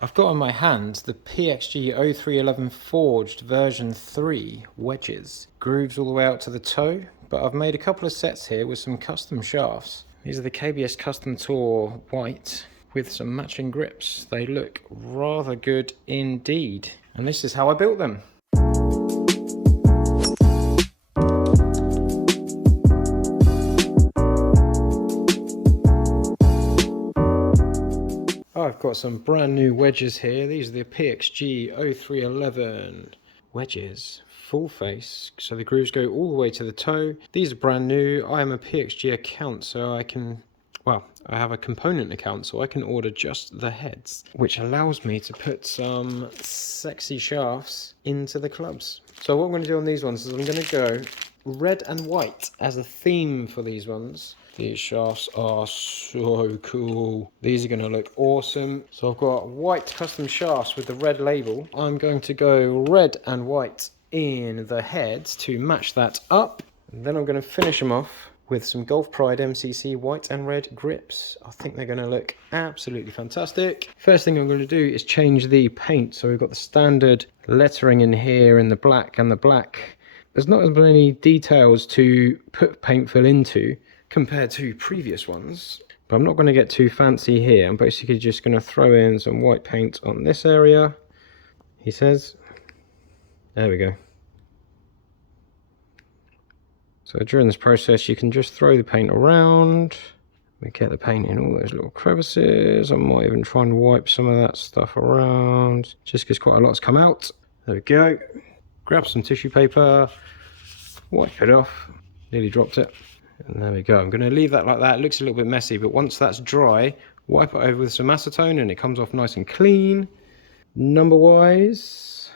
I've got in my hand the PXG 0311 Forged version 3 wedges. Grooves all the way out to the toe, but I've made a couple of sets here with some custom shafts. These are the KBS Custom Tour white with some matching grips. They look rather good indeed. And this is how I built them. I've got some brand new wedges here. These are the PXG 0311 wedges, full face, so the grooves go all the way to the toe. These are brand new. I am a PXG account, so I have a component account, so I can order just the heads, which allows me to put some sexy shafts into the clubs. So what I'm going to do on these ones is I'm going to go red and white as a theme for these ones. These shafts are so cool. These are going to look awesome. So I've got white custom shafts with the red label. I'm going to go red and white in the heads to match that up. And then I'm going to finish them off with some Golf Pride MCC white and red grips. I think they're going to look absolutely fantastic. First thing I'm going to do is change the paint. So we've got the standard lettering in here in the black and the black. There's not as many details to put paint fill into compared to previous ones, but I'm not going to get too fancy here. I'm basically just going to throw in some white paint on this area, he says. There we go. So during this process you can just throw the paint around. We get the paint in all those little crevices. I might even try and wipe some of that stuff around, just because quite a lot's come out. There we go. Grab some tissue paper, wipe it off. Nearly dropped it. And there we go. I'm going to leave that like that. It looks a little bit messy, but once that's dry, wipe it over with some acetone and it comes off nice and clean. Number wise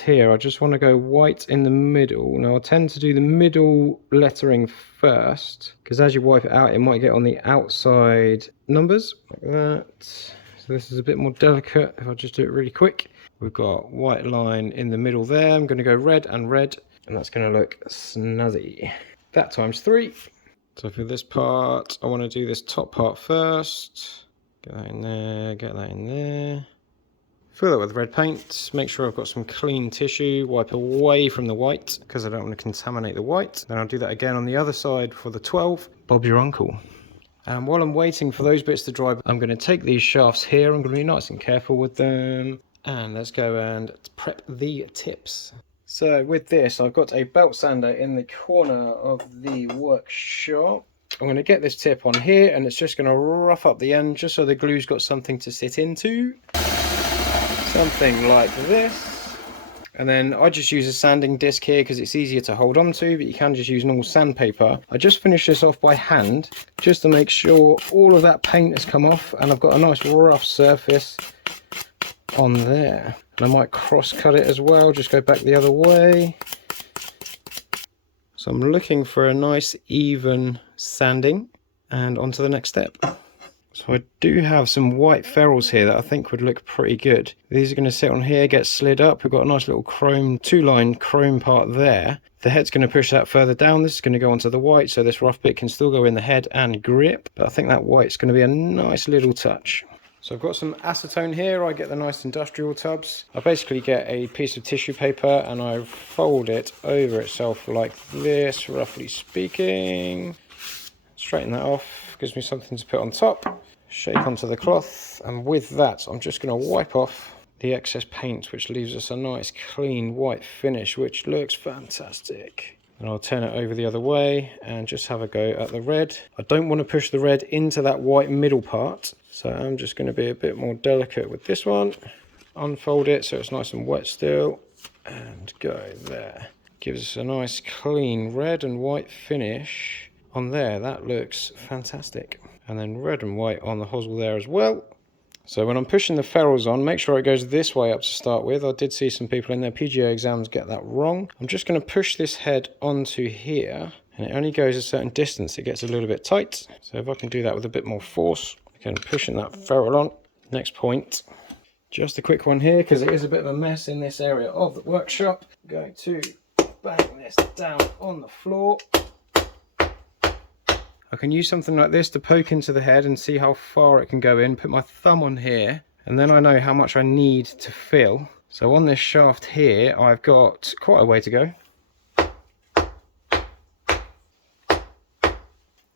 here, I just want to go white in the middle. Now I tend to do the middle lettering first, because as you wipe it out, it might get on the outside numbers, like that. So this is a bit more delicate if I just do it really quick. We've got white line in the middle there. I'm going to go red, and that's going to look snazzy. That times 3. So for this part, I want to do this top part first. Get that in there, get that in there. Fill that with red paint. Make sure I've got some clean tissue. Wipe away from the white, because I don't want to contaminate the white. Then I'll do that again on the other side for the 12. Bob's your uncle. And while I'm waiting for those bits to dry, I'm going to take these shafts here. I'm going to be nice and careful with them. And let's go and prep the tips. So with this, I've got a belt sander in the corner of the workshop. I'm going to get this tip on here, and it's just going to rough up the end just so the glue's got something to sit into. Something like this. And then I just use a sanding disc here because it's easier to hold on to, but you can just use normal sandpaper. I just finished this off by hand just to make sure all of that paint has come off and I've got a nice rough surface on there. And I might cross cut it as well, just go back the other way. So I'm looking for a nice even sanding, and on to the next step. So I do have some white ferrules here that I think would look pretty good. These are going to sit on here, get slid up. We've got a nice little chrome, 2-line chrome part there. The head's going to push that further down. This is going to go onto the white, so this rough bit can still go in the head and grip. But I think that white's going to be a nice little touch. So I've got some acetone here. I get the nice industrial tubs. I basically get a piece of tissue paper and I fold it over itself like this, roughly speaking. Straighten that off, gives me something to put on top. Shake onto the cloth, and with that I'm just going to wipe off the excess paint, which leaves us a nice clean white finish, which looks fantastic. And I'll turn it over the other way and just have a go at the red. I don't want to push the red into that white middle part, so I'm just going to be a bit more delicate with this one. Unfold it so it's nice and wet still, and go there. Gives us a nice clean red and white finish on there. That looks fantastic. And then red and white on the hosel there as well. So when I'm pushing the ferrules on, make sure it goes this way up to start with. I did see some people in their PGA exams get that wrong. I'm just going to push this head onto here, and it only goes a certain distance. It gets a little bit tight. So if I can do that with a bit more force, again, pushing that ferrule on. Next point, just a quick one here, because it is a bit of a mess in this area of the workshop. I'm going to bang this down on the floor. I can use something like this to poke into the head and see how far it can go in. Put my thumb on here and then I know how much I need to fill. So on this shaft here, I've got quite a way to go.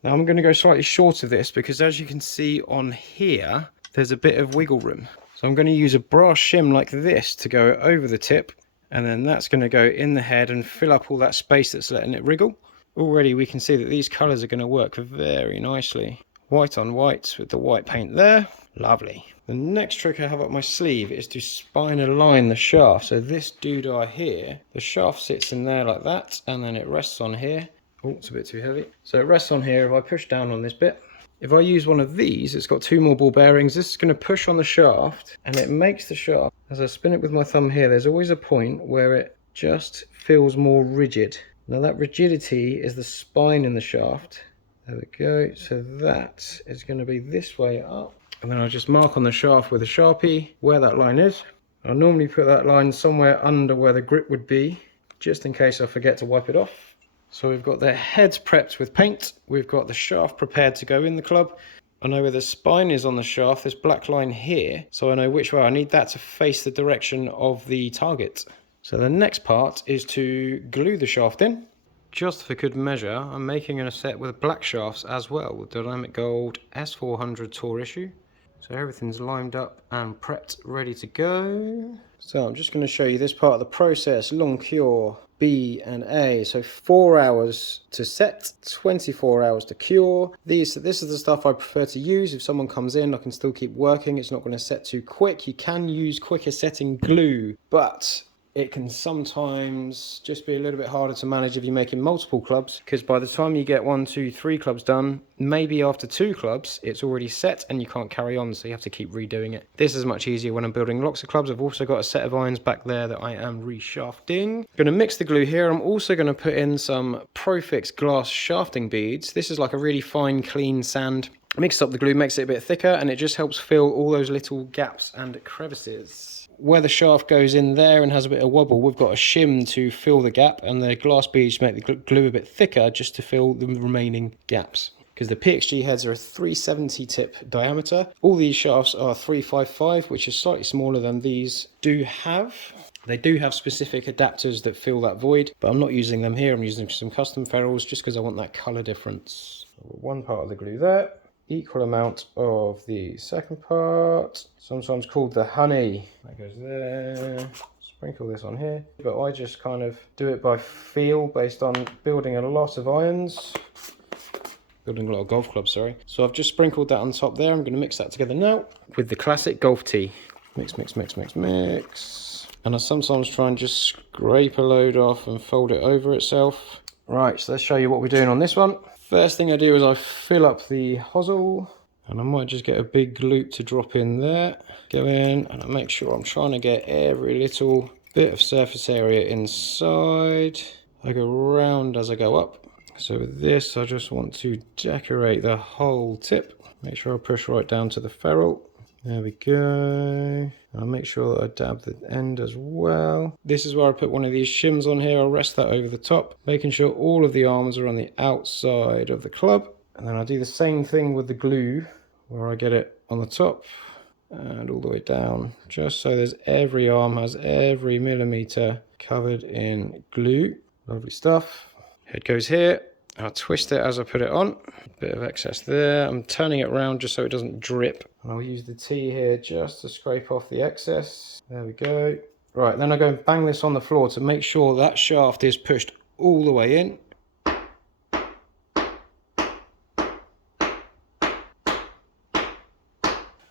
Now I'm going to go slightly short of this because, as you can see on here, there's a bit of wiggle room. So I'm going to use a brass shim like this to go over the tip, and then that's going to go in the head and fill up all that space that's letting it wriggle. Already we can see that these colours are going to work very nicely. White on white with the white paint there. Lovely. The next trick I have up my sleeve is to spine align the shaft. So this doodah here, the shaft sits in there like that, and then it rests on here. Oh, it's a bit too heavy. So it rests on here. If I push down on this bit, if I use one of these, it's got 2 more ball bearings. This is going to push on the shaft, and it makes the shaft, as I spin it with my thumb here, there's always a point where it just feels more rigid. Now that rigidity is the spine in the shaft. There we go. So that is going to be this way up. And then I'll just mark on the shaft with a Sharpie where that line is. I'll normally put that line somewhere under where the grip would be, just in case I forget to wipe it off. So we've got the heads prepped with paint, we've got the shaft prepared to go in the club. I know where the spine is on the shaft, this black line here, so I know which way I need that to face the direction of the target. So the next part is to glue the shaft in. Just for good measure, I'm making a set with black shafts as well, with Dynamic Gold S400 Tour issue. So everything's lined up and prepped, ready to go. So I'm just going to show you this part of the process, long cure, B and A. So 4 hours to set, 24 hours to cure. This is the stuff I prefer to use. If someone comes in, I can still keep working. It's not going to set too quick. You can use quicker setting glue, but it can sometimes just be a little bit harder to manage if you're making multiple clubs, because by the time you get 1, 2, 3 clubs done, maybe after 2 clubs, it's already set and you can't carry on, so you have to keep redoing it. This is much easier when I'm building lots of clubs. I've also got a set of irons back there that I am reshafting. I'm going to mix the glue here. I'm also going to put in some Profix glass shafting beads. This is like a really fine, clean sand. Mix up the glue, makes it a bit thicker, and it just helps fill all those little gaps and crevices. Where the shaft goes in there and has a bit of wobble, we've got a shim to fill the gap, and the glass beads make the glue a bit thicker just to fill the remaining gaps. Because the PXG heads are a 370 tip diameter. All these shafts are 355, which is slightly smaller than these do have. They do have specific adapters that fill that void, but I'm not using them here. I'm using some custom ferrules just because I want that colour difference. One part of the glue there. Equal amount of the second part, sometimes called the honey. That goes there. Sprinkle this on here. But I just kind of do it by feel based on building a lot of irons. Building a lot of golf clubs, sorry. So I've just sprinkled that on top there. I'm going to mix that together now with the classic golf tee. Mix, mix, mix, mix, mix. And I sometimes try and just scrape a load off and fold it over itself. Right, so let's show you what we're doing on this one. First thing I do is I fill up the hosel, and I might just get a big loop to drop in there. Go in, and I make sure I'm trying to get every little bit of surface area inside. I go round as I go up. So with this, I just want to decorate the whole tip. Make sure I push right down to the ferrule. There we go. I'll make sure that I dab the end as well. This is where I put one of these shims on here. I'll rest that over the top, making sure all of the arms are on the outside of the club. And then I'll do the same thing with the glue, where I get it on the top and all the way down, just so there's every arm has every millimeter covered in glue. Lovely stuff. Head goes here. I'll twist it as I put it on. Bit of excess there. I'm turning it around just so it doesn't drip. And I'll use the T here just to scrape off the excess. There we go. Right, then I go and bang this on the floor to make sure that shaft is pushed all the way in.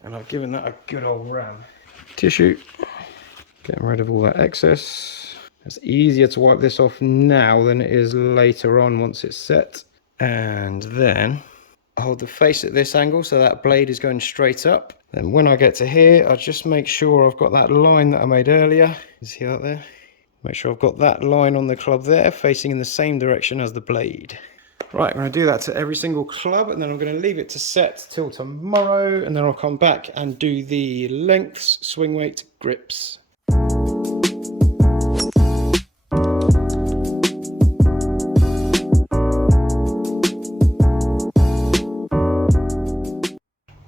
And I've given that a good old ram. Tissue. Getting rid of all that excess. It's easier to wipe this off now than it is later on once it's set. And then I hold the face at this angle so that blade is going straight up. Then when I get to here, I just make sure I've got that line that I made earlier. You see that there? Make sure I've got that line on the club there, facing in the same direction as the blade. Right, I'm going to do that to every single club, and then I'm going to leave it to set till tomorrow, and then I'll come back and do the lengths, swing weight, grips.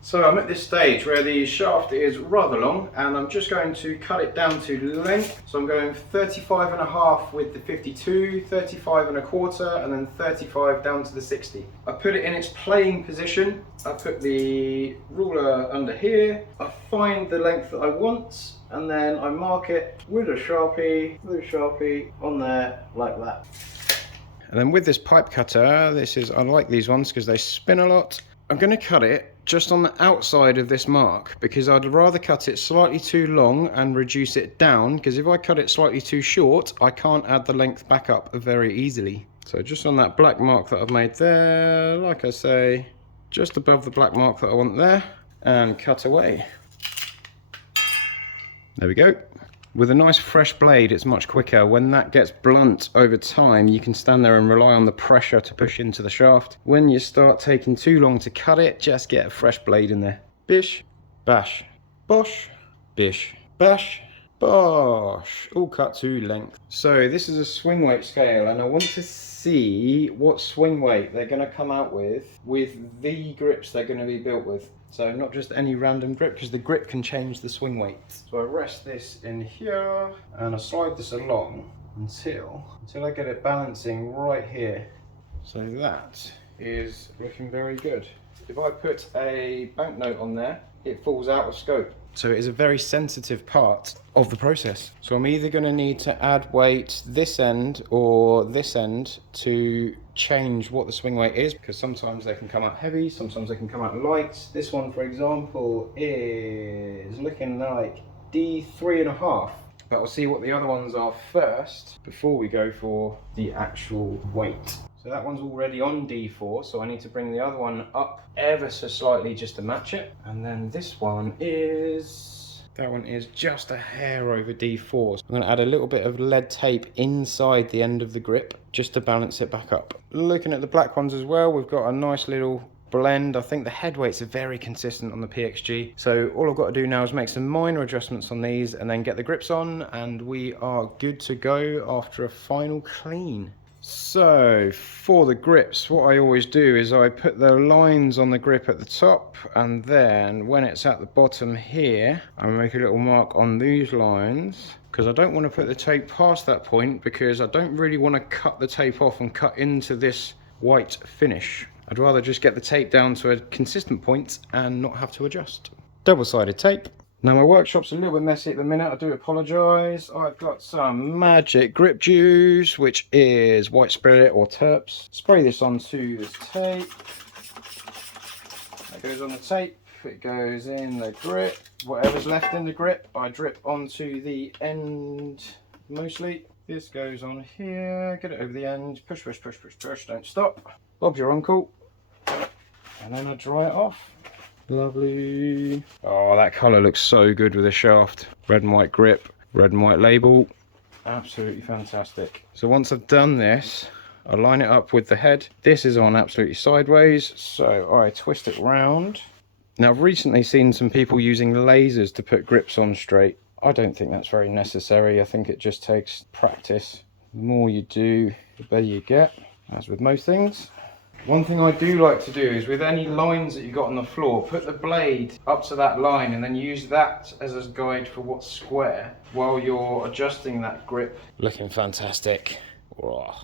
So I'm at this stage where the shaft is rather long and I'm just going to cut it down to length. So I'm going 35.5 with the 52, 35.25 and then 35 down to the 60. I put it in its playing position. I put the ruler under here. I find the length that I want and then I mark it with a Sharpie on there like that. And then with this pipe cutter, I like these ones because they spin a lot. I'm going to cut it just on the outside of this mark because I'd rather cut it slightly too long and reduce it down, because if I cut it slightly too short, I can't add the length back up very easily. So just on that black mark that I've made there, like I say, just above the black mark that I want there, and cut away. There we go. With a nice fresh blade, it's much quicker. When that gets blunt over time, you can stand there and rely on the pressure to push into the shaft. When you start taking too long to cut it, just get a fresh blade in there. Bish, bash, bosh, bish, bash, bosh. All cut to length. So this is a swing weight scale, and I want to see what swing weight they're going to come out with the grips they're going to be built with. So not just any random grip, because the grip can change the swing weight. So I rest this in here and I slide this along until I get it balancing right here. So that is looking very good. If I put a banknote on there, it falls out of scope. So it is a very sensitive part of the process. So I'm either going to need to add weight this end or this end to change what the swing weight is, because sometimes they can come out heavy, sometimes they can come out light. This one, for example, is looking like D3.5. But I'll see what the other ones are first before we go for the actual weight. So that one's already on D4, so I need to bring the other one up ever so slightly just to match it. And then this one is, that one is just a hair over D4. So I'm going to add a little bit of lead tape inside the end of the grip just to balance it back up. Looking at the black ones as well, we've got a nice little blend. I think the head weights are very consistent on the PXG. So all I've got to do now is make some minor adjustments on these and then get the grips on, and we are good to go after a final clean. So for the grips, what I always do is I put the lines on the grip at the top, and then when it's at the bottom here, I make a little mark on these lines, because I don't want to put the tape past that point, because I don't really want to cut the tape off and cut into this white finish. I'd rather just get the tape down to a consistent point and not have to adjust. Double-sided tape. Now my workshop's a little bit messy at the minute, I do apologise. I've got some magic grip juice, which is white spirit or terps. Spray this onto this tape. That goes on the tape, it goes in the grip. Whatever's left in the grip, I drip onto the end mostly. This goes on here, get it over the end, push, push, push, push, push, don't stop. Bob's your uncle. And then I dry it off. Lovely. Oh, that colour looks so good with the shaft. Red and white grip, red and white label. Absolutely fantastic. So once I've done this, I line it up with the head. This is on absolutely sideways, so I twist it round. Now I've recently seen some people using lasers to put grips on straight. I don't think that's very necessary. I think it just takes practice. The more you do, the better you get, as with most things. One thing I do like to do is with any lines that you've got on the floor, put the blade up to that line and then use that as a guide for what's square while you're adjusting that grip. Looking fantastic. Whoa.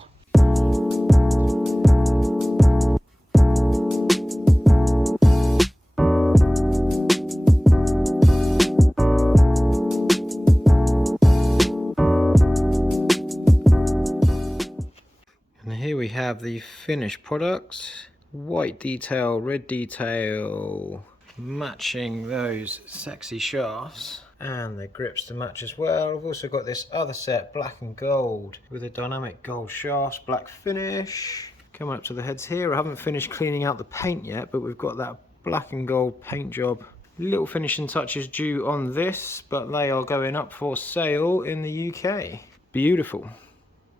Here we have the finished products. White detail, red detail, matching those sexy shafts, and the grips to match as well. I've also got this other set, black and gold, with the dynamic gold shafts, black finish. Coming up to the heads here, I haven't finished cleaning out the paint yet, but we've got that black and gold paint job. Little finishing touches due on this, but they are going up for sale in the UK. Beautiful.